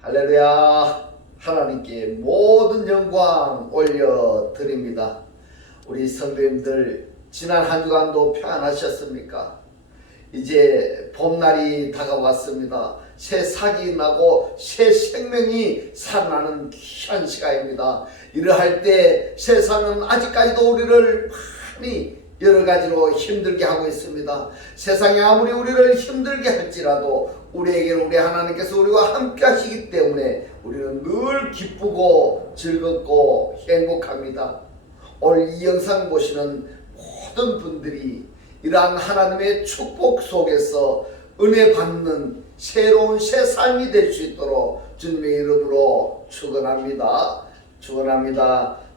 할렐루야. 하나님께 모든 영광 올려드립니다. 우리 성도님들 지난 한 주간도 평안하셨습니까? 이제 봄날이 다가왔습니다. 새 싹이 나고 새 생명이 살아나는 귀한 시간입니다. 이러할 때 세상은 아직까지도 우리를 많이 여러 가지로 힘들게 하고 있습니다. 세상이 아무리 우리를 힘들게 할지라도 우리에게는 우리 하나님께서 우리와 함께 하시기 때문에 우리는 늘 기쁘고 즐겁고 행복합니다. 오늘 이 영상 보시는 모든 분들이 이러한 하나님의 축복 속에서 은혜 받는 새로운 새 삶이 될 수 있도록 주님의 이름으로 축원합니다.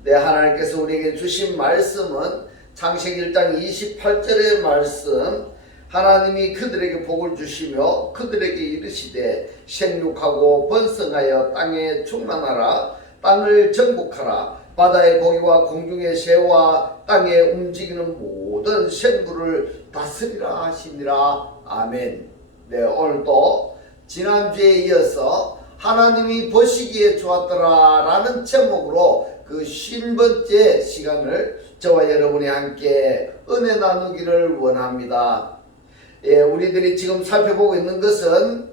네, 하나님께서 우리에게 주신 말씀은 창세기 1장 28절의 말씀, 하나님이 그들에게 복을 주시며 그들에게 이르시되 생육하고 번성하여 땅에 충만하라. 땅을 정복하라. 바다의 고기와 공중의 새와 땅에 움직이는 모든 생물을 다스리라 하시니라. 아멘. 네, 오늘도 지난주에 이어서 하나님이 보시기에 좋았더라 라는 제목으로 그 50번째 시간을 저와 여러분이 함께 은혜 나누기를 원합니다. 예, 우리들이 지금 살펴보고 있는 것은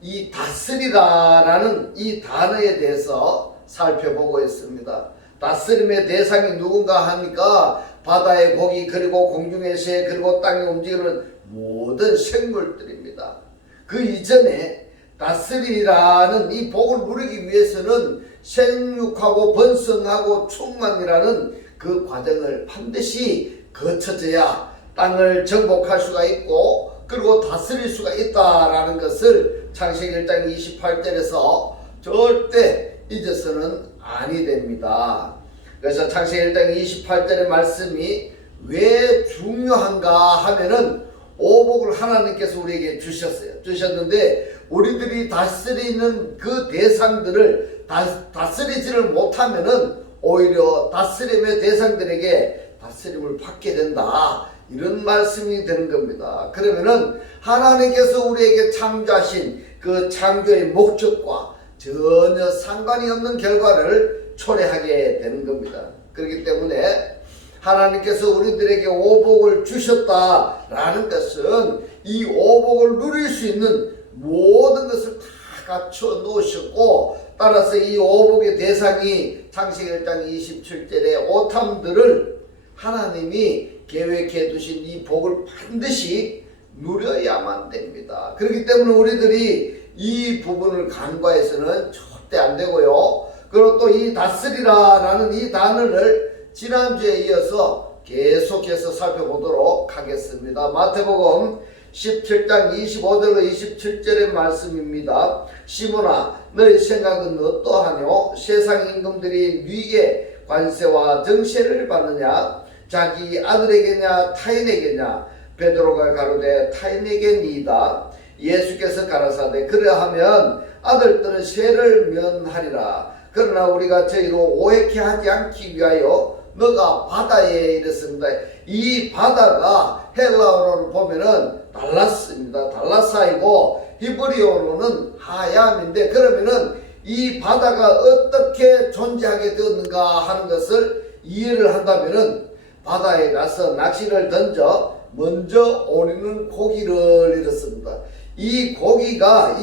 이 다스리라 라는 이 단어에 대해서 살펴보고 있습니다. 다스림의 대상이 누군가 하니까 바다의 고기, 그리고 공중의 새, 그리고 땅에 움직이는 모든 생물들입니다. 그 이전에 다스리라는 이 복을 누리기 위해서는 생육하고 번성하고 충만이라는 그 과정을 반드시 거쳐져야 땅을 정복할 수가 있고 그리고 다스릴 수가 있다라는 것을 창세기 1장 28절에서 절대 잊어서는 아니 됩니다. 그래서 창세기 1장 28절의 말씀이 왜 중요한가 하면은 오복을 하나님께서 우리에게 주셨는데 우리들이 다스리는 그 대상들을 다스리지를 못하면은 오히려 다스림의 대상들에게 다스림을 받게 된다, 이런 말씀이 되는 겁니다. 그러면은 하나님께서 우리에게 창조하신 그 창조의 목적과 전혀 상관이 없는 결과를 초래하게 되는 겁니다. 그렇기 때문에 하나님께서 우리들에게 오복을 주셨다라는 것은 이 오복을 누릴 수 있는 모든 것을 다 갖춰 놓으셨고, 따라서 이 오복의 대상이 창세기 1장 27절의 오탐들을 하나님이 계획해 두신 이 복을 반드시 누려야만 됩니다. 그렇기 때문에 우리들이 이 부분을 간과해서는 절대 안 되고요. 그리고 또 이 다스리라라는 이 단어를 지난주에 이어서 계속해서 살펴보도록 하겠습니다. 마태복음 17장 25절로 27절의 말씀입니다. 시몬아, 너희 생각은 어떠하뇨? 세상 임금들이 네게 관세와 정세를 받느냐? 자기 아들에게냐 타인에게냐? 베드로가 가로되 타인에게니이다. 예수께서 가라사대 그러하면 아들들은 세를 면하리라. 그러나 우리가 저희로 오해케 하지 않기 위하여 너가 바다에 이르습니다. 이 바다가 헬라어로 보면은 달라스입니다. 달라사이고 히브리어로는 하얌인데, 그러면은 이 바다가 어떻게 존재하게 되었는가 하는 것을 이해를 한다면은 바다에 가서 낚시를 던져 먼저 오리는 고기를 잃었습니다. 이 고기가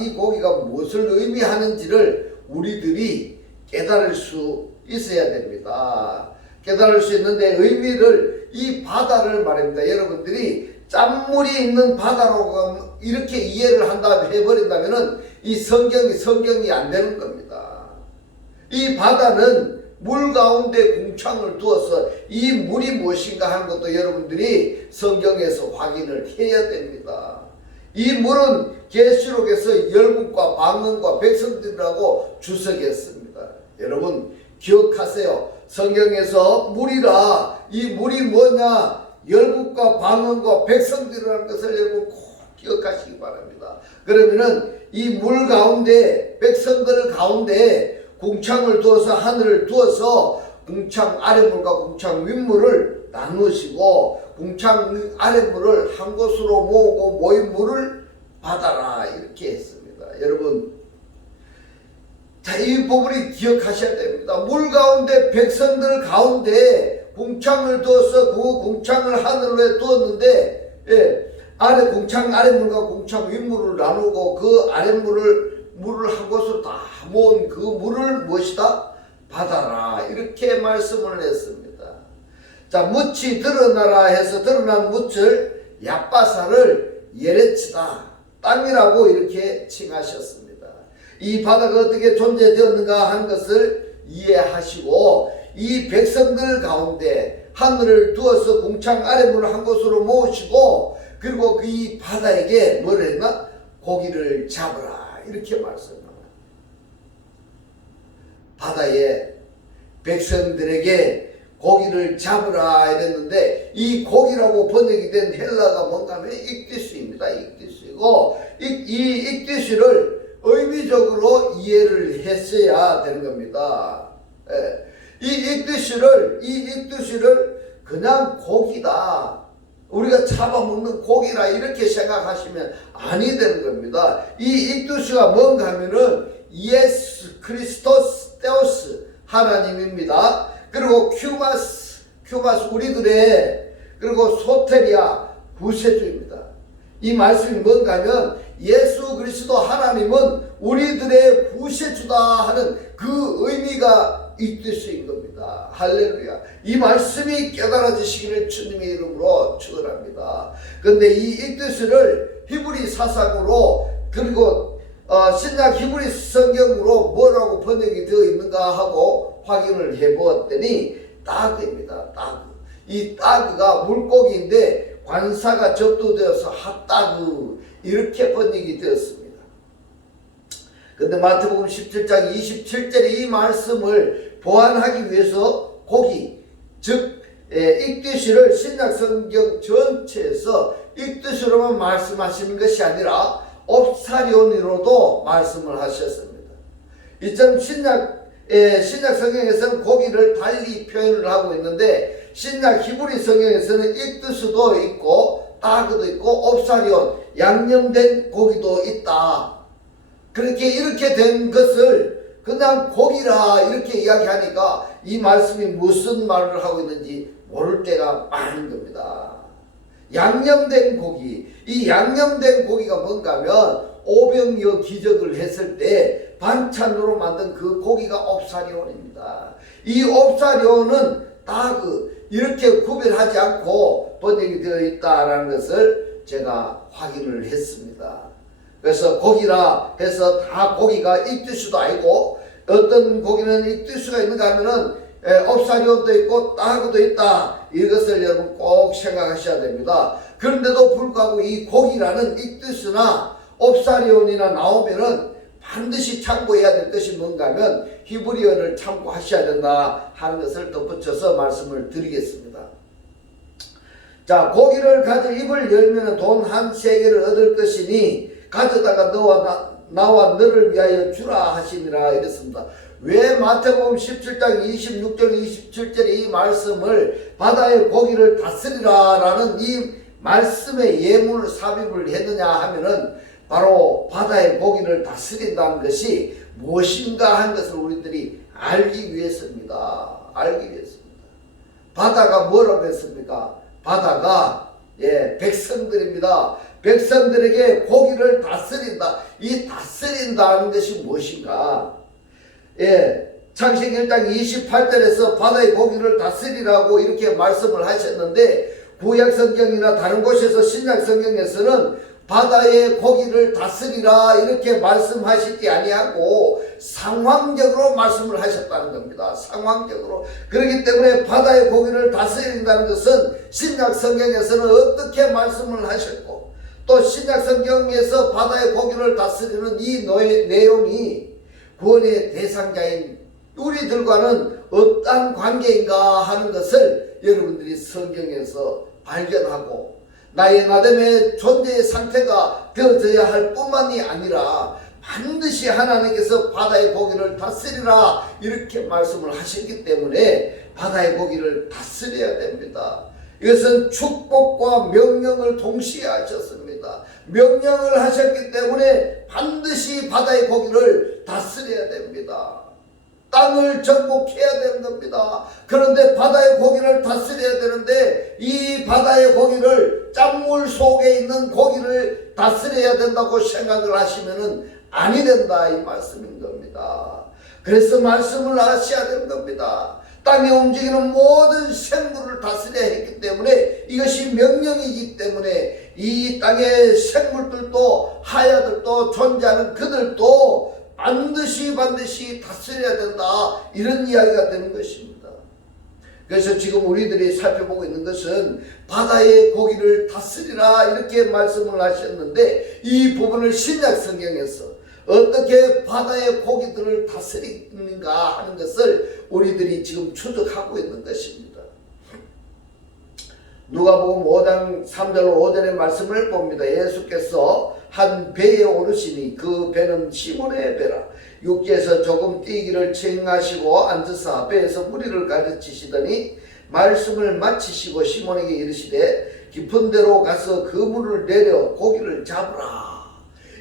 무엇을 의미하는지를 우리들이 깨달을 수 있어야 됩니다. 깨달을 수 있는데 의미를, 이 바다를 말입니다. 여러분들이 짠물이 있는 바다로 이렇게 이해를 한다면 해버린다면은 이 성경이 안 되는 겁니다. 이 바다는 물 가운데 궁창을 두어서 이 물이 무엇인가 하는 것도 여러분들이 성경에서 확인을 해야 됩니다. 이 물은 계시록에서 열국과 방언과 백성들이라고 주석했습니다. 여러분 기억하세요. 성경에서 물이라, 이 물이 뭐냐? 열국과 방언과 백성들이라는 것을 여러분 꼭 기억하시기 바랍니다. 그러면은 이 물 가운데, 백성들 가운데 궁창을 두어서, 하늘을 두어서 궁창 아랫물과 궁창 윗물을 나누시고 궁창 아랫물을 한 곳으로 모으고 모인 물을 받아라, 이렇게 했습니다. 여러분 이 부분이 기억하셔야 됩니다. 물 가운데 백성들 가운데 공창을 두어서 그 공창을 하늘에 두었는데 아래 공창 아랫물과 공창 윗물을 나누고 그 아랫물을 한 곳으로 다 모은 그 물을 무엇이다? 바다라 이렇게 말씀을 했습니다. 자, 묻이 드러나라 해서 드러난 묻을 얍바사를 예레치다 땅이라고 이렇게 칭하셨습니다. 이 바다가 어떻게 존재되었는가 하는 것을 이해하시고 이 백성들 가운데 하늘을 두어서 공창 아랫물을 한 곳으로 모으시고 그리고 그 이 바다에게 뭘 했나? 고기를 잡으라 이렇게 말씀합니다. 바다에 백성들에게 고기를 잡으라 이랬는데 이 고기라고 번역이 된 헬라가 뭔가 하면 익디스입니다. 익디스이고 이 익디스를 의미적으로 이해를 했어야 되는 겁니다. 이 익디스를 그냥 고기다, 우리가 잡아먹는 고기라 이렇게 생각하시면 아니 되는 겁니다. 이 익두스가 뭔가 하면은 예수 크리스토스 테오스 하나님입니다. 그리고 큐마스 우리들의, 그리고 소테리아 구세주입니다. 이 말씀이 뭔가 하면 예수 그리스도 하나님은 우리들의 구세주다 하는 그 의미가 익두스인 겁니다. 할렐루야. 이 말씀이 깨달아지시기를 주님의 이름으로 축원합니다. 그런데 이 익두스를 히브리 사상으로 그리고 신약 히브리 성경으로 뭐라고 번역이 되어 있는가 하고 확인을 해보았더니 따그입니다. 따그. 이 따그가 물고기인데 관사가 접두되어서 핫따그 이렇게 번역이 되었습니다. 근데 마태복음 17장 27절에 이 말씀을 보완하기 위해서 고기, 즉 익두시를 신약성경 전체에서 익두시로만 말씀하시는 것이 아니라 옵사리온으로도 말씀을 하셨습니다. 이처럼 신약 성경에서는 고기를 달리 표현을 하고 있는데 신약 히브리 성경에서는 익두스도 있고 따그도 있고 옵사리온, 양념된 고기도 있다. 이렇게 된 것을 그냥 고기라 이렇게 이야기하니까 이 말씀이 무슨 말을 하고 있는지 모를 때가 많은 겁니다. 양념된 고기, 이 양념된 고기가 뭔가 하면 오병이어 기적을 했을 때 반찬으로 만든 그 고기가 옵사리온입니다. 이 옵사리온은 따그 이렇게 구별하지 않고 번역이 되어 있다는 것을 제가 확인을 했습니다. 그래서 고기라 해서 다 고기가 익두스도 아니고 어떤 고기는 익두스가 있는가 하면은 옵사리온도 있고 따그도 있다. 이것을 여러분 꼭 생각하셔야 됩니다. 그런데도 불구하고 이 고기라는 익두스나 옵사리온이나 나오면은 반드시 참고해야 될 것이 뭔가 하면 히브리어를 참고하셔야 된다 하는 것을 덧붙여서 말씀을 드리겠습니다. 자, 고기를 가져 입을 열면 돈 한 세겔을 얻을 것이니 가져다가 나와 너를 위하여 주라 하시니라 이랬습니다. 왜 마태복음 17장 26절 27절에 이 말씀을 바다의 고기를 다스리라 라는 이 말씀의 예문을 삽입을 했느냐 하면은 바로 바다의 고기를 다스린다는 것이 무엇인가 하는 것을 우리들이 알기 위해서입니다. 알기 위해서입니다. 바다가 뭐라고 했습니까? 바다가 백성들입니다. 백성들에게 고기를 다스린다. 이 다스린다는 것이 무엇인가? 창세기 1장 28절에서 바다의 고기를 다스리라고 이렇게 말씀을 하셨는데 구약 성경이나 다른 곳에서 신약 성경에서는 바다의 고기를 다스리라 이렇게 말씀하시지 아니하고 상황적으로 말씀을 하셨다는 겁니다. 상황적으로. 그렇기 때문에 바다의 고기를 다스린다는 것은 신약 성경에서는 어떻게 말씀을 하셨고 또 신약 성경에서 바다의 고기를 다스리는 이 내용이 구원의 대상자인 우리들과는 어떠한 관계인가 하는 것을 여러분들이 성경에서 발견하고 나의 나됨의 존재의 상태가 되어져야 할 뿐만이 아니라 반드시 하나님께서 바다의 고기를 다스리라 이렇게 말씀을 하셨기 때문에 바다의 고기를 다스려야 됩니다. 이것은 축복과 명령을 동시에 하셨습니다. 됩니다. 명령을 하셨기 때문에 반드시 바다의 고기를 다스려야 됩니다. 땅을 정복해야 되는 겁니다. 그런데 바다의 고기를 다스려야 되는데 이 바다의 고기를 짠물 속에 있는 고기를 다스려야 된다고 생각을 하시면은 아니 된다 이 말씀인 겁니다. 그래서 말씀을 하셔야 되는 겁니다. 땅에 움직이는 모든 생물을 다스려야 했기 때문에 이것이 명령이기 때문에 이 땅의 생물들도 하야들도 존재하는 그들도 반드시 다스려야 된다 이런 이야기가 되는 것입니다. 그래서 지금 우리들이 살펴보고 있는 것은 바다의 고기를 다스리라 이렇게 말씀을 하셨는데 이 부분을 신약 성경에서 어떻게 바다의 고기들을 다스리는가 하는 것을 우리들이 지금 추적하고 있는 것입니다. 누가복음 5장 3절 5절의 말씀을 봅니다. 예수께서 한 배에 오르시니 그 배는 시몬의 배라. 육지에서 조금 뛰기를 청하시고 앉으사 배에서 무리를 가르치시더니 말씀을 마치시고 시몬에게 이르시되 깊은 데로 가서 그 물을 내려 고기를 잡으라.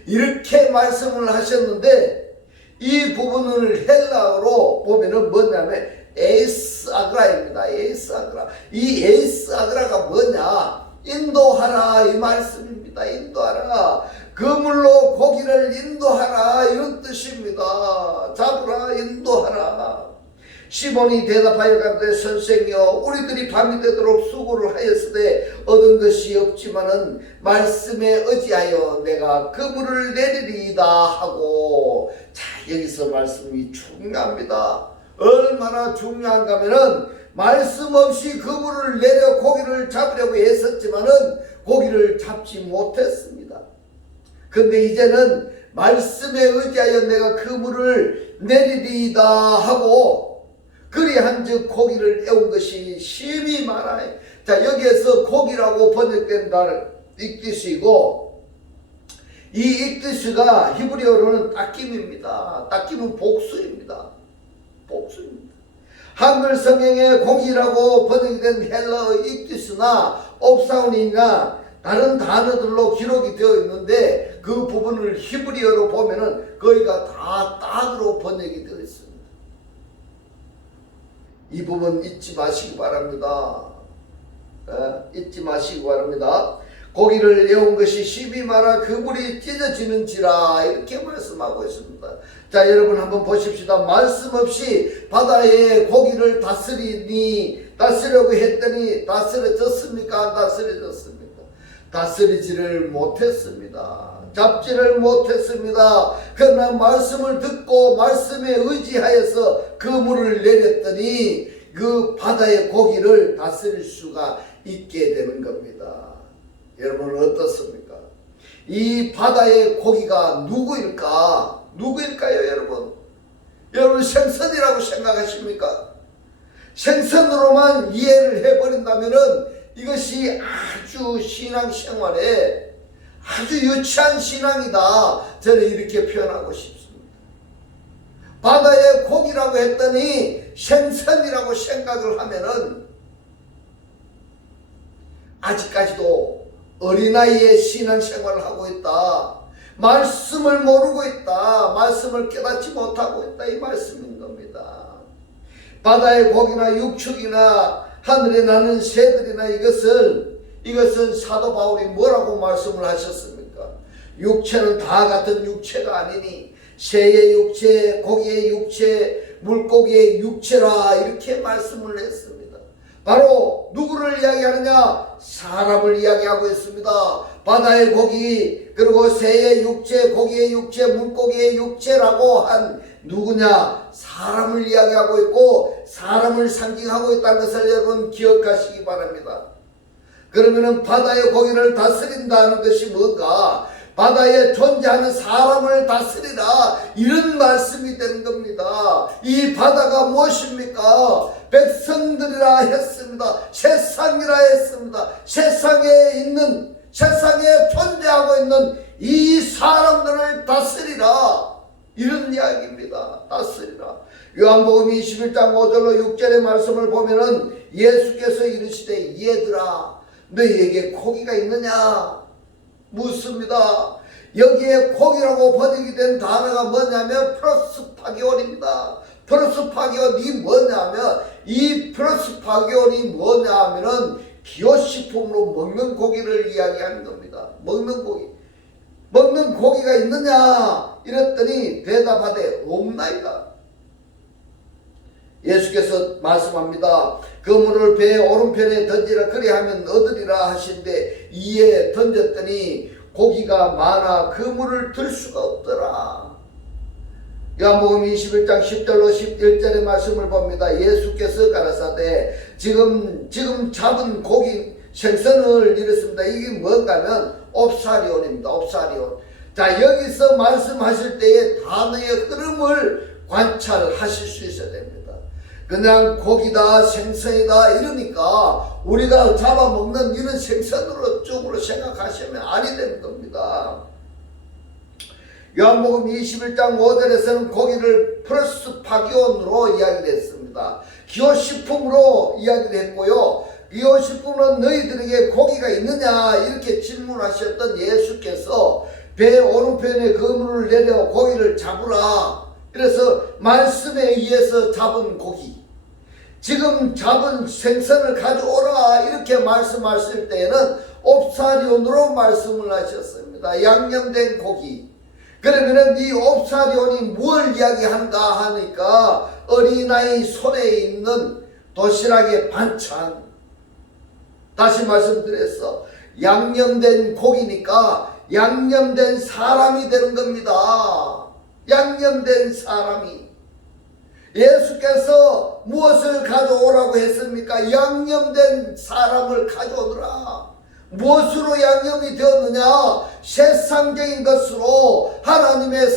이렇게 말씀을 하셨는데 이 부분을 헬라어로 보면은 뭐냐면 에이스 아그라입니다. 에이스 아그라. 이 에이스 아그라가 뭐냐? 인도하라 이 말씀입니다. 인도하라. 그물로 고기를 인도하라 이런 뜻입니다. 잡으라 인도하라. 시몬이 대답하여 가로되 선생이여 우리들이 밤이 되도록 수고를 하였으되 얻은 것이 없지만은 말씀에 의지하여 내가 그물을 내리리이다 하고 자 여기서 말씀이 중요합니다. 얼마나 중요한가 하면은 말씀 없이 그물을 내려 고기를 잡으려고 했었지만은 고기를 잡지 못했습니다. 근데 이제는 말씀에 의지하여 내가 그물을 내리리이다 하고 그리한즉 고기를 애운 것이 심히 많아요. 자 여기에서 고기라고 번역된 단어 익디스이고 이 익디스가 히브리어로는 따김입니다. 따김은 복수입니다. 복수입니다. 한글 성경에 고기라고 번역된 헬라어 익디스나 옵사운이나 다른 단어들로 기록이 되어 있는데 그 부분을 히브리어로 보면은 거기가 다 딱으로 번역이 되어 있습니다. 이 부분 잊지 마시기 바랍니다. 잊지 마시기 바랍니다. 고기를 애운 것이 심히 많아 그물이 찢어지는지라 이렇게 말씀하고 있습니다. 자 여러분 한번 보십시다. 말씀 없이 바다의 고기를 다스리려고 했더니 다스려졌습니까? 안 다스려졌습니까? 다스리지를 못했습니다. 잡지를 못했습니다. 그러나 말씀을 듣고 말씀에 의지하여서 그물을 내렸더니 그 바다의 고기를 다스릴 수가 있게 되는 겁니다. 여러분 어떻습니까? 이 바다의 고기가 누구일까요 여러분? 여러분 생선이라고 생각하십니까? 생선으로만 이해를 해버린다면은 이것이 아주 신앙생활에 아주 유치한 신앙이다. 저는 이렇게 표현하고 싶습니다. 바다의 고기라고 했더니 생선이라고 생각을 하면은 아직까지도 어린아이의 신앙생활을 하고 있다. 말씀을 모르고 있다. 말씀을 깨닫지 못하고 있다. 이 말씀인 겁니다. 바다의 고기나 육축이나 하늘에 나는 새들이나 이것은 사도 바울이 뭐라고 말씀을 하셨습니까? 육체는 다 같은 육체가 아니니 새의 육체, 고기의 육체, 물고기의 육체라 이렇게 말씀을 했습니다. 바로 누구를 이야기하느냐? 사람을 이야기하고 있습니다. 바다의 고기 그리고 새의 육체, 고기의 육체, 물고기의 육체라고 한 누구냐? 사람을 이야기하고 있고 사람을 상징하고 있다는 것을 여러분 기억하시기 바랍니다. 그러면은 바다의 고기를 다스린다는 것이 뭔가? 바다에 존재하는 사람을 다스리라 이런 말씀이 되는 겁니다. 이 바다가 무엇입니까? 백성들이라 했습니다. 세상이라 했습니다. 세상에 존재하고 있는 이 사람들을 다스리라 이런 이야기입니다. 다스리라. 요한복음 21장 5절로 6절의 말씀을 보면은 예수께서 이르시되 얘들아 너희에게 고기가 있느냐? 묻습니다. 여기에 고기라고 번역이 된 단어가 뭐냐면 프로스파기온입니다. 프로스파기온이 뭐냐면, 이 프로스파기온이 뭐냐면은 기호식품으로 먹는 고기를 이야기하는 겁니다. 먹는 고기. 먹는 고기가 있느냐 이랬더니 대답하되 없나이다. 예수께서 말씀합니다. 그물을 배 오른편에 던지라 그리하면 얻으리라 하신데 이에 던졌더니 고기가 많아 그물을 들 수가 없더라. 요한복음 21장 10절로 11절의 말씀을 봅니다. 예수께서 가라사대 지금 잡은 고기 생선을 이랬습니다. 이게 뭔가면 옵사리온입니다. 옵사리온. 자, 여기서 말씀하실 때의 단어의 흐름을 관찰하실 수 있어야 됩니다. 그냥 고기다 생선이다 이러니까 우리가 잡아먹는 이런 생선으로 쪽으로 생각하시면 아니 되는 겁니다. 요한복음 21장 5절에서는 고기를 프로스파기온으로 이야기를 했습니다. 기호식품으로 이야기를 했고요. 기호식품은 너희들에게 고기가 있느냐 이렇게 질문하셨던 예수께서 배 오른편에 그물을 내려 고기를 잡으라. 그래서 말씀에 의해서 잡은 고기, 지금 잡은 생선을 가져오라 이렇게 말씀하실 때에는 옵사리온으로 말씀을 하셨습니다. 양념된 고기. 그러면은 이 옵사리온이 뭘 이야기하는가 하니까 어린아이 손에 있는 도시락의 반찬. 다시 말씀드렸어. 양념된 고기니까 양념된 사람이 되는 겁니다. 양념된 사람이. 예수께서 무엇을 가져오라고 했습니까? 양념된 사람을 가져오더라. 무엇으로 양념이 되었느냐? 세상적인 것으로 하나님의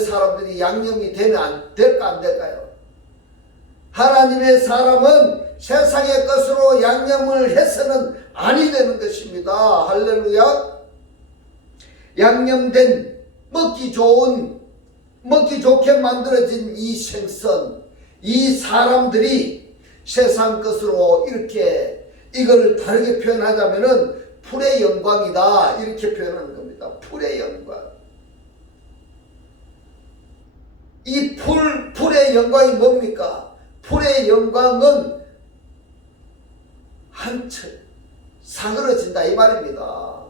사람들이 양념이 되면 될까 안 될까요? 하나님의 사람은 세상의 것으로 양념을 해서는 아니 되는 것입니다. 할렐루야. 양념된 먹기 좋게 만들어진 이 생선, 이 사람들이 세상 것으로 이렇게 이걸 다르게 표현하자면은 풀의 영광이다 이렇게 표현하는 겁니다. 풀의 영광. 이 풀의 영광이 뭡니까? 풀의 영광은 한철 사그러진다 이 말입니다.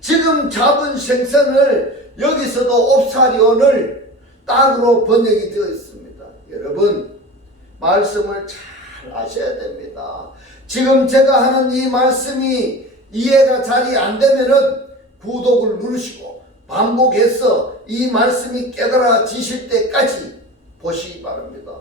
지금 잡은 생선을 여기서도 옵사리온을 땅으로 번역이 되어 있습니다. 여러분 말씀을 잘 아셔야 됩니다. 지금 제가 하는 이 말씀이 이해가 잘 안 되면은 구독을 누르시고 반복해서 이 말씀이 깨달아지실 때까지 보시기 바랍니다.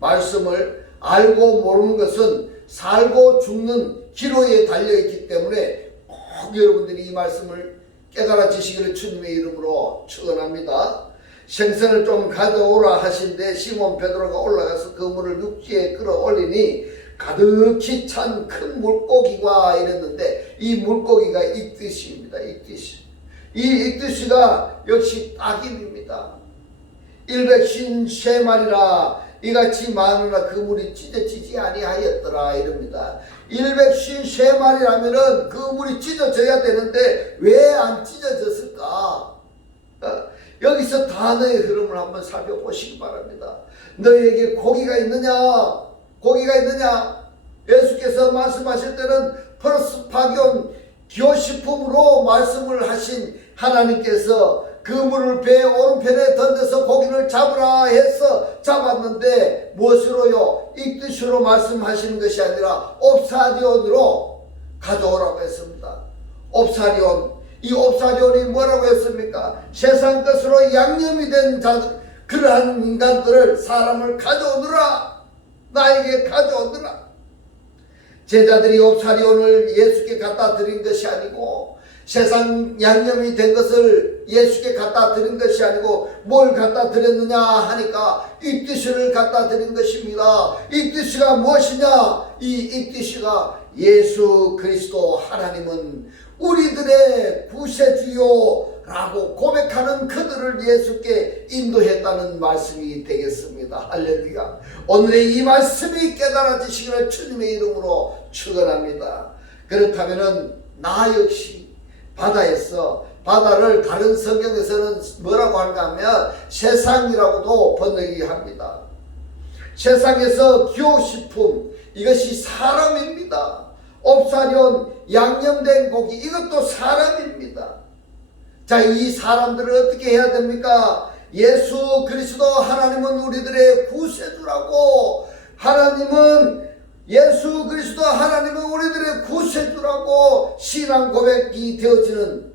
말씀을 알고 모르는 것은 살고 죽는 기로에 달려있기 때문에 꼭 여러분들이 이 말씀을 깨달아지시기를 주님의 이름으로 축원합니다. 생선을 좀 가져오라 하신데 시몬 베드로가 올라가서 그물을 육지에 끌어올리니 가득히 찬 큰 물고기가 이랬는데 이 물고기가 익듯이입니다. 익듯이. 이 익듯이가 역시 딱임입니다. 153마리라 이같이 많으나 그물이 찢어지지 아니하였더라 이럽니다. 153마리라면은 그물이 찢어져야 되는데 왜 안 찢어졌을까? 여기서 단어의 흐름을 한번 살펴보시기 바랍니다. 너희에게 고기가 있느냐? 고기가 있느냐? 예수께서 말씀하실 때는 프로스파기온 기호식품으로 말씀을 하신 하나님께서 그물을 배 오른편에 던져서 고기를 잡으라 해서 잡았는데 무엇으로요? 익듯이로 말씀하시는 것이 아니라 옵사리온으로 가져오라고 했습니다. 옵사리온. 이 옵사리온이 뭐라고 했습니까? 세상 것으로 양념이 된 자들, 그러한 인간들을 사람을 가져오더라. 나에게 가져오더라. 제자들이 옵사리온을 예수께 갖다 드린 것이 아니고 세상 양념이 된 것을 예수께 갖다 드린 것이 아니고 뭘 갖다 드렸느냐 하니까 익듯이를 갖다 드린 것입니다. 익듯이가 무엇이냐? 이 익듯이가 예수 그리스도 하나님은 우리들의 구세주요 라고 고백하는 그들을 예수께 인도했다는 말씀이 되겠습니다. 할렐루야. 오늘의 이 말씀이 깨달아지시기를 주님의 이름으로 축원합니다. 그렇다면은 나 역시 바다를 다른 성경에서는 뭐라고 하는가 하면 세상이라고도 번역이 합니다. 세상에서 기호식품, 이것이 사람입니다. 옵사련, 양념된 고기, 이것도 사람입니다. 자, 이 사람들을 어떻게 해야 됩니까? 예수 그리스도 하나님은 우리들의 구세주라고, 예수 그리스도 하나님은 우리들의 구세주라고 신앙 고백이 되어지는,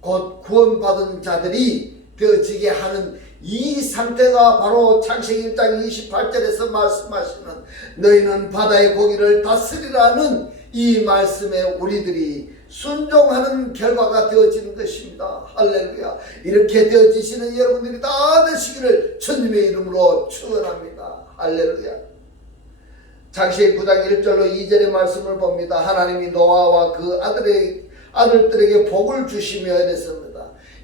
곧 구원받은 자들이 되어지게 하는 이 상태가 바로 창세기 1장 28절에서 말씀하시는 너희는 바다의 고기를 다스리라는 이 말씀에 우리들이 순종하는 결과가 되어지는 것입니다. 할렐루야. 이렇게 되어지시는 여러분들이 다 되시기를 주님의 이름으로 축원합니다. 할렐루야. 창세기 9장 1절로 2절의 말씀을 봅니다. 하나님이 노아와 그 아들들에게 복을 주시며 이랬습니다.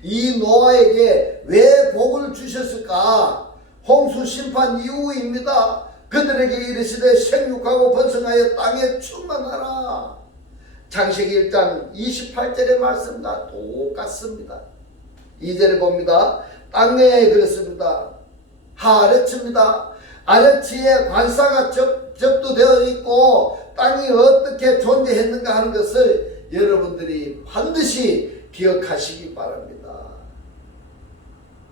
이 노아에게 왜 복을 주셨을까? 홍수 심판 이후입니다. 그들에게 이르시되 생육하고 번성하여 땅에 충만하라. 창세기 1장 28절의 말씀과 똑같습니다. 2절에 봅니다. 땅에 그렇습니다. 하아레츠입니다. 아레츠에 관사가 접두되어 있고 땅이 어떻게 존재했는가 하는 것을 여러분들이 반드시 기억하시기 바랍니다.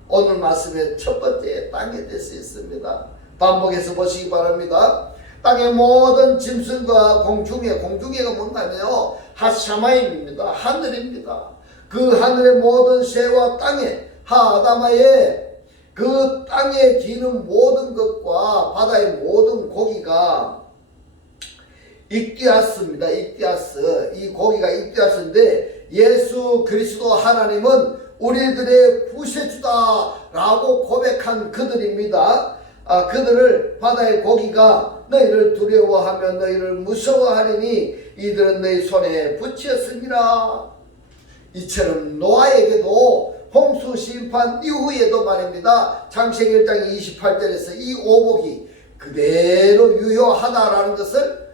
오늘 말씀의 첫 번째 땅에 대해서 있습니다. 반복해서 보시기 바랍니다. 땅의 모든 짐승과 공중에가 뭔가요? 하샤마임입니다. 하늘입니다. 그 하늘의 모든 새와 땅에 하아다마에 그 땅에 기는 모든 것과 바다의 모든 고기가 익디아스입니다. 익디아스. 이 고기가 익디아스인데 예수 그리스도 하나님은 우리들의 구세주다라고 고백한 그들입니다. 그들을 바다의 고기가 너희를 두려워하며 너희를 무서워하리니 이들은 너희 손에 붙였으니라. 이처럼 노아에게도 홍수 심판 이후에도 말입니다. 창세기 1장 28절에서 이 오복이 그대로 유효하다라는 것을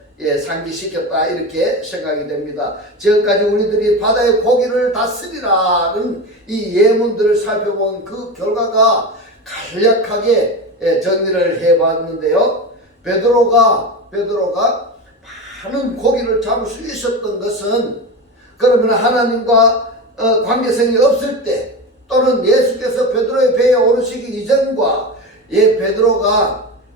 상기시켰다 이렇게 생각이 됩니다. 지금까지 우리들이 바다의 고기를 다스리라는 이 예문들을 살펴본 그 결과가 간략하게 정리를 해봤는데요. 베드로가 많은 고기를 잡을 수 있었던 것은 그러면 하나님과 관계성이 없을 때 또는 예수께서 베드로의 배에 오르시기 이전과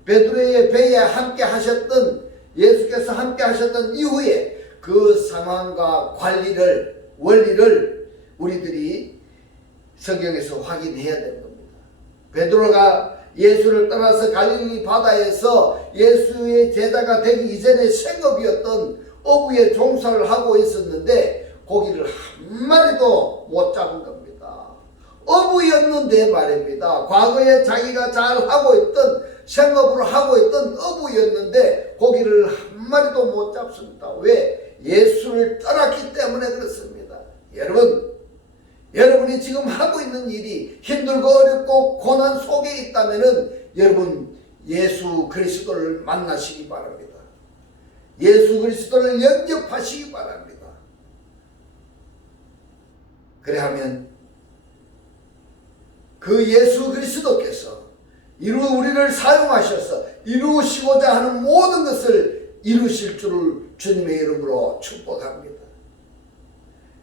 베드로의 배에 함께 하셨던 예수께서 함께 하셨던 이후에 그 상황과 원리를 우리들이 성경에서 확인해야 되는 겁니다. 베드로가 예수를 떠나서 갈릴리 바다에서 예수의 제자가 되기 이전에 생업이었던 어부의 종사를 하고 있었는데 고기를 한 마리도 못 잡은 겁니다. 어부였는데 말입니다. 과거에 자기가 잘 하고 있던 생업을 하고 있던 어부였는데 고기를 한 마리도 못 잡습니다. 왜? 예수를 떠났기 때문에 그렇습니다. 여러분이 지금 하고 있는 일이 힘들고 어렵고 고난 속에 있다면은 여러분 예수 그리스도를 만나시기 바랍니다. 예수 그리스도를 영접하시기 바랍니다. 그래야면 그 예수 그리스도께서 우리를 사용하셔서 이루시고자 하는 모든 것을 이루실 줄을 주님의 이름으로 축복합니다.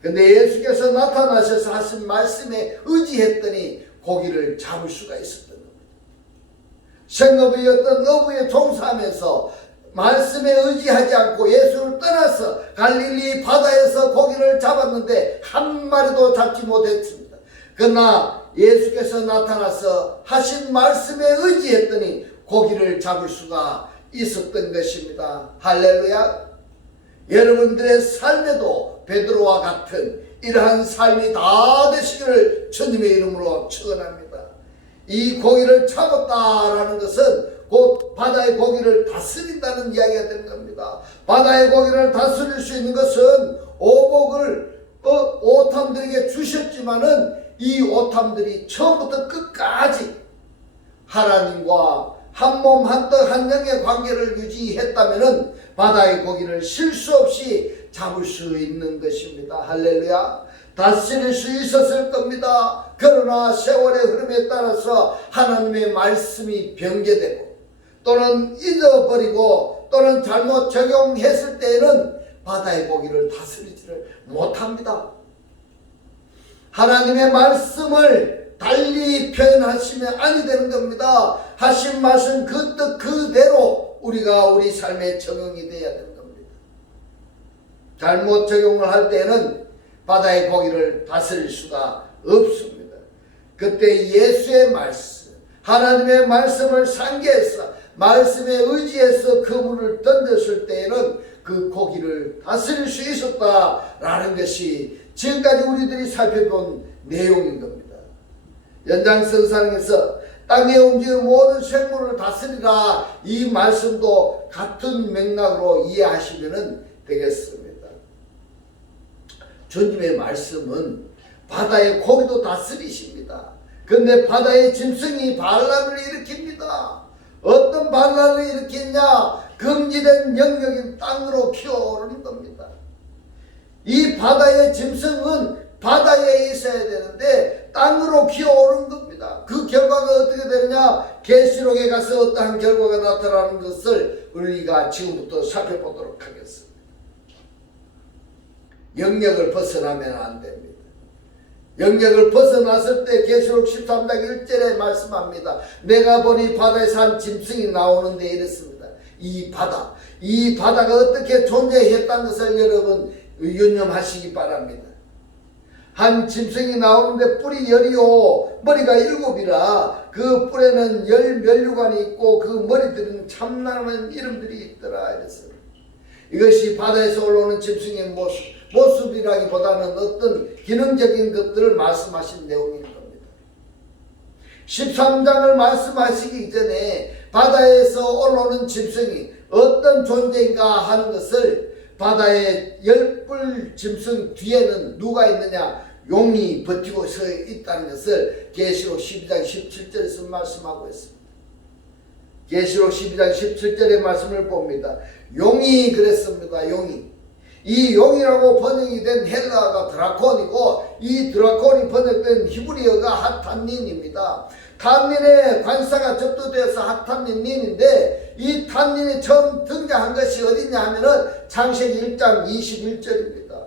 근데 예수께서 나타나셔서 하신 말씀에 의지했더니 고기를 잡을 수가 있었던 겁니다. 생업이었던 어부에 종사하면서 말씀에 의지하지 않고 예수를 떠나서 갈릴리 바다에서 고기를 잡았는데 한 마리도 잡지 못했습니다. 그러나 예수께서 나타나서 하신 말씀에 의지했더니 고기를 잡을 수가 있었던 것입니다. 할렐루야. 여러분들의 삶에도 베드로와 같은 이러한 삶이 다 되시기를 주님의 이름으로 축원합니다. 이 고기를 잡았다라는 것은 곧 바다의 고기를 다스린다는 이야기가 되는 겁니다. 바다의 고기를 다스릴 수 있는 것은 오복을 오탐들에게 주셨지만은 이 오탐들이 처음부터 끝까지 하나님과 한 몸 한 떡 한 영의 관계를 유지했다면은 바다의 고기를 실수 없이 잡을 수 있는 것입니다. 할렐루야. 다스릴 수 있었을 겁니다. 그러나 세월의 흐름에 따라서 하나님의 말씀이 변개되고 또는 잊어버리고 또는 잘못 적용했을 때에는 바다의 고기를 다스리지를 못합니다. 하나님의 말씀을 달리 표현하시면 아니 되는 겁니다. 하신 말씀 그 뜻 그대로 우리 삶에 적용이 되어야 되는 겁니다. 잘못 적용을 할 때는 바다의 고기를 다스릴 수가 없습니다. 그때 예수의 말씀, 하나님의 말씀을 상기해서 말씀에 의지해서 그물을 던졌을 때에는 그 고기를 다스릴 수 있었다라는 것이 지금까지 우리들이 살펴본 내용인 겁니다. 연장선상에서 땅에 움직이는 모든 생물을 다스리라, 이 말씀도 같은 맥락으로 이해하시면 되겠습니다. 주님의 말씀은 바다의 고기도 다스리십니다. 그런데 바다의 짐승이 반란을 일으킵니다. 어떤 반란을 일으키냐? 금지된 영역인 땅으로 기어오르는 겁니다. 이 바다의 짐승은 바다에 있어야 되는데 땅으로 기어오르는 겁니다. 그 결과가 어떻게 되느냐? 계시록에 가서 어떠한 결과가 나타나는 것을 우리가 지금부터 살펴보도록 하겠습니다. 영역을 벗어나면 안 됩니다. 영역을 벗어났을 때 계시록 13장 1절에 말씀합니다. 내가 보니 바다에서 한 짐승이 나오는데 이랬습니다. 이 바다가 어떻게 존재했다는 것을 여러분 유념하시기 바랍니다. 한 짐승이 나오는데 뿔이 10이요 머리가 7이라 그 뿔에는 10면류관이 있고 그 머리들은 참나는 이름들이 있더라 이랬어요. 이것이 바다에서 올라오는 짐승의 모습이라기보다는 어떤 기능적인 것들을 말씀하신 내용인 겁니다. 13장을 말씀하시기 전에 바다에서 올라오는 짐승이 어떤 존재인가 하는 것을, 바다의 10뿔 짐승 뒤에는 누가 있느냐? 용이 버티고 서 있다는 것을 계시록 12장 17절에서 말씀하고 있습니다. 계시록 12장 17절의 말씀을 봅니다. 용이 그랬습니다. 이 용이라고 번역이 된 헬라어가 드라콘이고, 이 드라콘이 번역된 히브리어가 핫탄닌입니다. 탄닌의 관사가 접두되어서 핫탄닌인데, 이 탄닌이 처음 등장한 것이 어디냐 하면은 창세기 1장 21절입니다.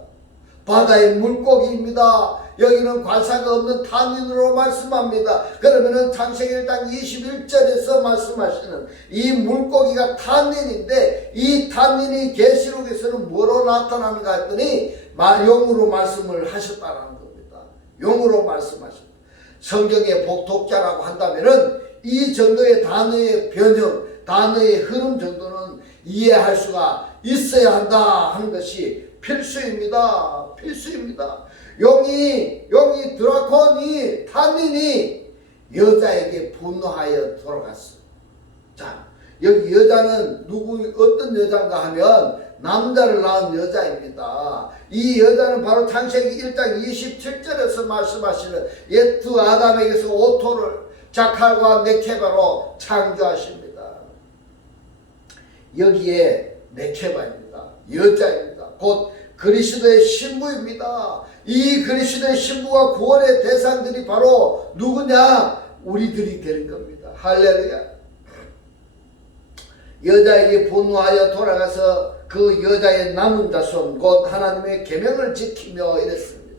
바다의 물고기입니다. 여기는 관사가 없는 탄닌으로 말씀합니다. 그러면은 창세기 1장 21절에서 말씀하시는 이 물고기가 탄닌인데, 이 탄닌이 계시록에서는 뭐로 나타나는가 했더니 용으로 말씀을 하셨다는 겁니다. 용으로 말씀하셨다. 성경의 복독자라고 한다면은 이 정도의 단어의 변형, 단어의 흐름 정도는 이해할 수가 있어야 한다 하는 것이 필수입니다. 용이 드라콘이 탄닌이 여자에게 분노하여 돌아갔어. 자, 여기 여자는 어떤 여자인가 하면 남자를 낳은 여자입니다. 이 여자는 바로 창세기 1장 27절에서 말씀하시는 옛 아담에게서 오토를 자칼과 네케바로 창조하십니다. 여기에 네케바입니다. 여자입니다. 곧 그리스도의 신부입니다. 이 그리스도의 신부와 구원의 대상들이 바로 누구냐? 우리들이 되는 겁니다. 할렐루야. 여자에게 분노하여 돌아가서 그 여자의 남은 자손 곧 하나님의 계명을 지키며 이랬습니다.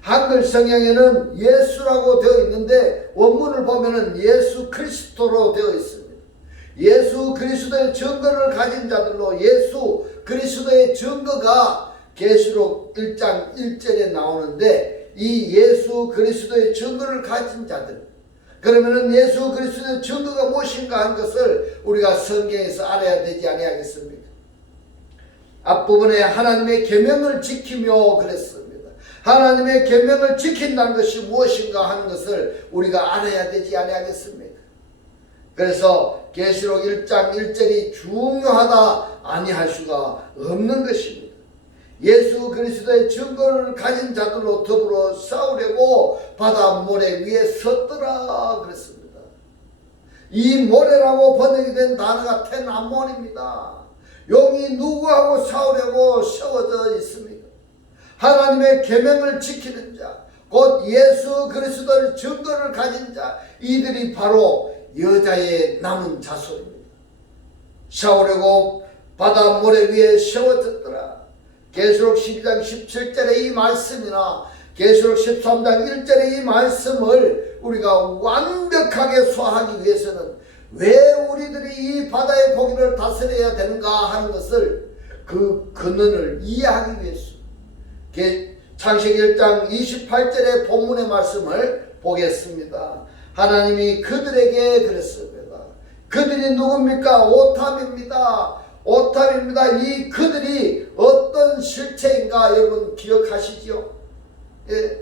한글 성경에는 예수라고 되어 있는데 원문을 보면은 예수 그리스도로 되어 있습니다. 예수 그리스도의 증거를 가진 자들로, 예수 그리스도의 증거가 계시록 1장 1절에 나오는데, 이 예수 그리스도의 증거를 가진 자들, 그러면은 예수 그리스도의 증거가 무엇인가 하는 것을 우리가 성경에서 알아야 되지 아니하겠습니까? 앞부분에 하나님의 계명을 지키며 그랬습니다. 하나님의 계명을 지킨다는 것이 무엇인가 하는 것을 우리가 알아야 되지 아니하겠습니까? 그래서 계시록 1장 1절이 중요하다 아니할 수가 없는 것입니다. 예수 그리스도의 증거를 가진 자들로 더불어 싸우려고 바다 모래 위에 섰더라 그랬습니다. 이 모래라고 번역이 된 단어가 텐아몬입니다. 용이 누구하고 싸우려고 세워져 있습니까? 하나님의 계명을 지키는 자, 곧 예수 그리스도의 증거를 가진 자, 이들이 바로 여자의 남은 자손입니다. 싸우려고 바다 모래 위에 세워졌더라. 계시록 12장 17절의 이 말씀이나 계시록 13장 1절의 이 말씀을 우리가 완벽하게 소화하기 위해서는 왜 우리들이 이 바다의 고기를 다스려야 되는가 하는 것을 그 근원을 이해하기 위해서 창세기 1장 28절의 본문의 말씀을 보겠습니다. 하나님이 그들에게 그랬습니다. 그들이 누굽니까? 오탐입니다. 오탐입니다. 이 그들이 어떤 실체인가 여러분 기억하시지요? 예,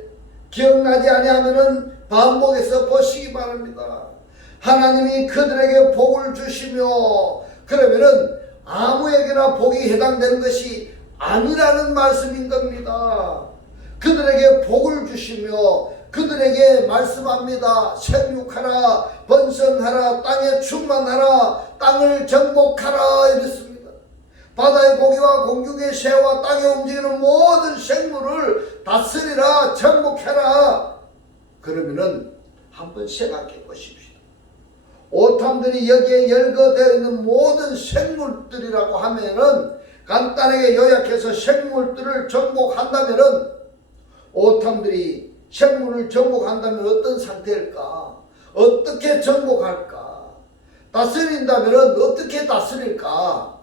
기억나지 아니하면은 반복해서 보시기 바랍니다. 하나님이 그들에게 복을 주시며, 그러면은 아무에게나 복이 해당되는 것이 아니라는 말씀인 겁니다. 그들에게 복을 주시며 그들에게 말씀합니다. 생육하라, 번성하라, 땅에 충만하라, 땅을 정복하라 이랬습니다. 바다의 고기와 공중의 새와 땅에 움직이는 모든 생물을 다스리라, 정복해라. 그러면은 한번 생각해 보십시오. 오탐들이 여기에 열거되어 있는 모든 생물들이라고 하면은, 간단하게 요약해서 생물들을 정복한다면은, 오탐들이 생물을 정복한다면 어떤 상태일까? 어떻게 정복할까? 다스린다면 어떻게 다스릴까?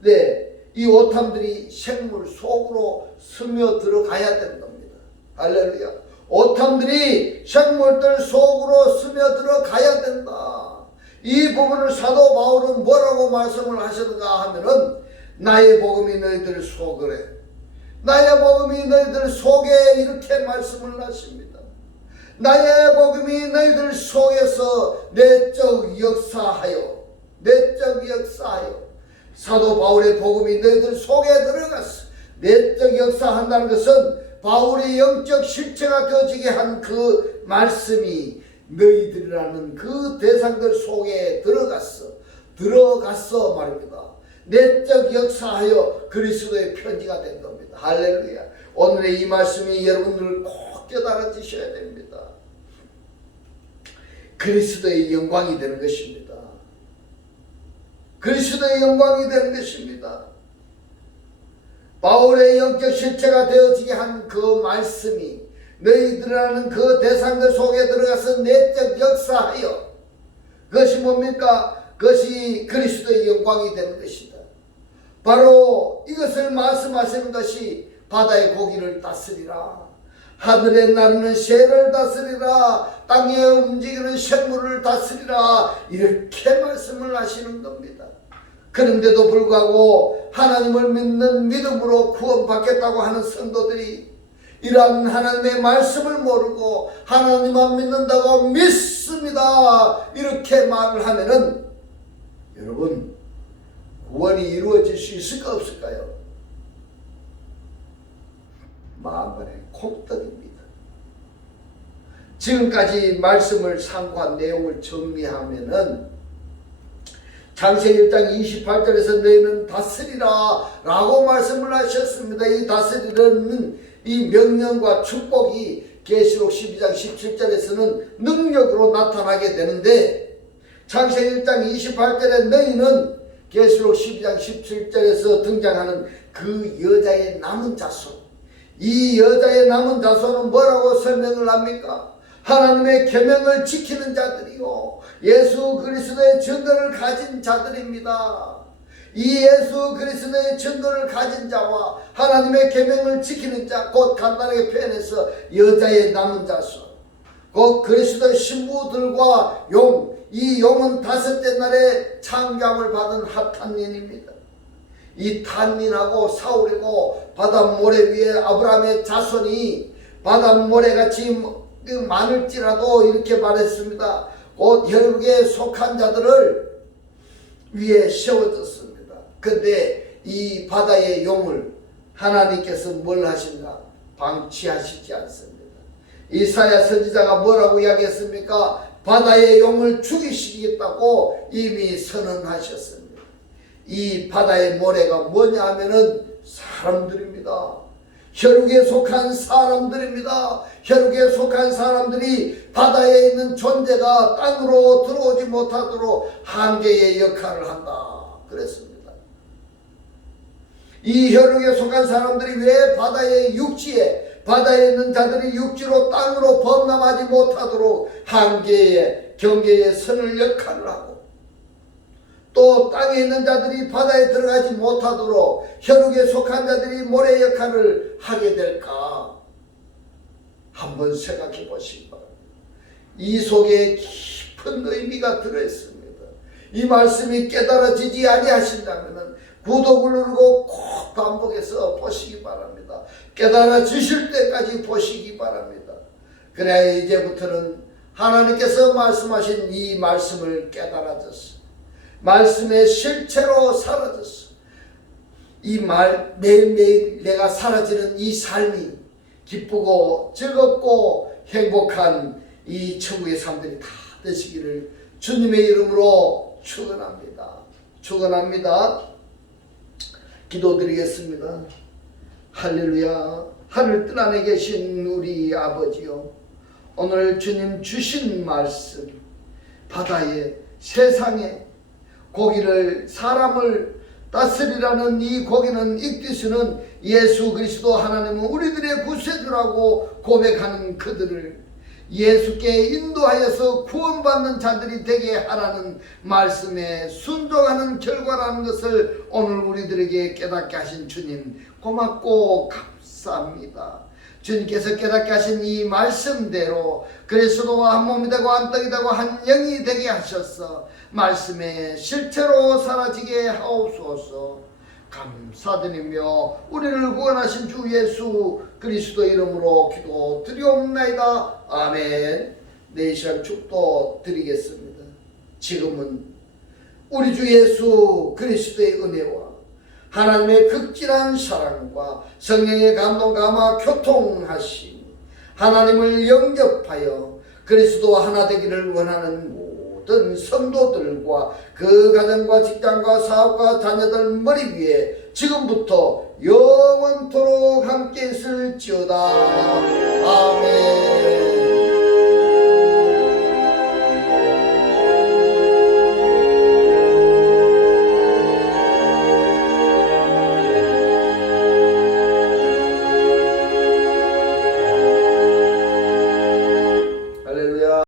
네, 이 오탐들이 생물 속으로 스며들어가야 되는 겁니다. 할렐루야. 오탐들이 생물들 속으로 스며들어가야 된다. 이 부분을 사도 바울은 뭐라고 말씀을 하셨는가 하면은, 나의 복음이 너희들 속에, 나의 복음이 너희들 속에, 이렇게 말씀을 하십니다. 나의 복음이 너희들 속에서 내적 역사하여, 내적 역사하여, 사도 바울의 복음이 너희들 속에 들어갔어. 내적 역사한다는 것은 바울의 영적 실체가 되어지게 한 그 말씀이 너희들이라는 그 대상들 속에 들어갔어 말입니다. 내적 역사하여 그리스도의 편지가 된 겁니다. 할렐루야. 오늘의 이 말씀이 여러분들 꼭 깨달아지셔야 됩니다. 그리스도의 영광이 되는 것입니다. 그리스도의 영광이 되는 것입니다. 바울의 영적 실체가 되어지게 한 그 말씀이 너희들이라는 그 대상들 속에 들어가서 내적 역사하여, 그것이 뭡니까? 그것이 그리스도의 영광이 되는 것이다. 바로 이것을 말씀하시는 것이 바다의 고기를 다스리라, 하늘에 나르는 새를 다스리라, 땅에 움직이는 생물을 다스리라, 이렇게 말씀을 하시는 겁니다. 그런데도 불구하고 하나님을 믿는 믿음으로 구원받겠다고 하는 성도들이 이러한 하나님의 말씀을 모르고 하나님만 믿는다고 믿습니다, 이렇게 말을 하면은 여러분 구원이 이루어질 수 있을까 없을까요? 만번의 콩떡입니다. 지금까지 말씀을 상고한 내용을 정리하면은 창세기 1장 28절에서 너희는 다스리라 라고 말씀을 하셨습니다. 이 다스리라는 이 명령과 축복이 계시록 12장 17절에서는 능력으로 나타나게 되는데, 창세기 1장 28절에 너희는 계시록 12장 17절에서 등장하는 그 여자의 남은 자손, 이 여자의 남은 자손은 뭐라고 설명을 합니까? 하나님의 계명을 지키는 자들이요, 예수 그리스도의 증거를 가진 자들입니다. 이 예수 그리스도의 증거를 가진 자와 하나님의 계명을 지키는 자, 곧 간단하게 표현해서 여자의 남은 자손, 곧 그리스도의 신부들과 용, 이 용은 다섯째 날에 창조함을 받은 핫탄닌입니다. 이 탄닌하고 싸우려고 바다 모래 위에 아브라함의 자손이 바다 모래같이 많을지라도 이렇게 말했습니다. 곧 혈육에 속한 자들을 위에 세워졌습니다. 근데 이 바다의 용을 하나님께서 뭘 하신가? 방치하시지 않습니다. 이사야 선지자가 뭐라고 이야기했습니까? 바다의 용을 죽이시겠다고 이미 선언하셨습니다. 이 바다의 모래가 뭐냐 하면은 사람들입니다. 혈육에 속한 사람들입니다. 혈육에 속한 사람들이 바다에 있는 존재가 땅으로 들어오지 못하도록 한계의 역할을 한다 그랬습니다. 이 혈육에 속한 사람들이 왜 바다의 육지에, 바다에 있는 자들이 육지로 땅으로 범람하지 못하도록 한계의 경계의 선을 역할을 하고, 또 땅에 있는 자들이 바다에 들어가지 못하도록 혈육에 속한 자들이 모래 역할을 하게 될까? 한번 생각해 보시기 바랍니다. 이 속에 깊은 의미가 들어있습니다. 이 말씀이 깨달아지지 아니하신다면 구독을 누르고 꼭 반복해서 보시기 바랍니다. 깨달아지실 때까지 보시기 바랍니다. 그래야 이제부터는 하나님께서 말씀하신 이 말씀을 깨달아졌습니다. 말씀의 실체로 사라졌어. 이 말 매일매일 내가 사라지는 이 삶이 기쁘고 즐겁고 행복한 이 천국의 삶들이 다 되시기를 주님의 이름으로 축원합니다. 축원합니다. 기도드리겠습니다. 할렐루야. 하늘 뜰 안에 계신 우리 아버지요, 오늘 주님 주신 말씀, 바다에 세상에 고기를, 사람을 다스리라는 이 고기는 이끄시는 예수 그리스도 하나님은 우리들의 구세주라고 고백하는 그들을 예수께 인도하여서 구원받는 자들이 되게 하라는 말씀에 순종하는 결과라는 것을 오늘 우리들에게 깨닫게 하신 주님 고맙고 감사합니다. 주님께서 깨닫게 하신 이 말씀대로 그리스도와 한 몸이 되고 한 떡이 되고 한 영이 되게 하셔서 말씀의 실체로 사라지게 하옵소서. 감사드리며 우리를 구원하신 주 예수 그리스도 이름으로 기도 드리옵나이다. 아멘. 네, 이 시간 축도 드리겠습니다. 지금은 우리 주 예수 그리스도의 은혜와 하나님의 극진한 사랑과 성령의 감동 감화 교통하심, 하나님을 영접하여 그리스도와 하나 되기를 원하는 모든 성도들과 그 가정과 직장과 사업과 자녀들 머리 위에 지금부터 영원토록 함께 있을지어다. 아멘.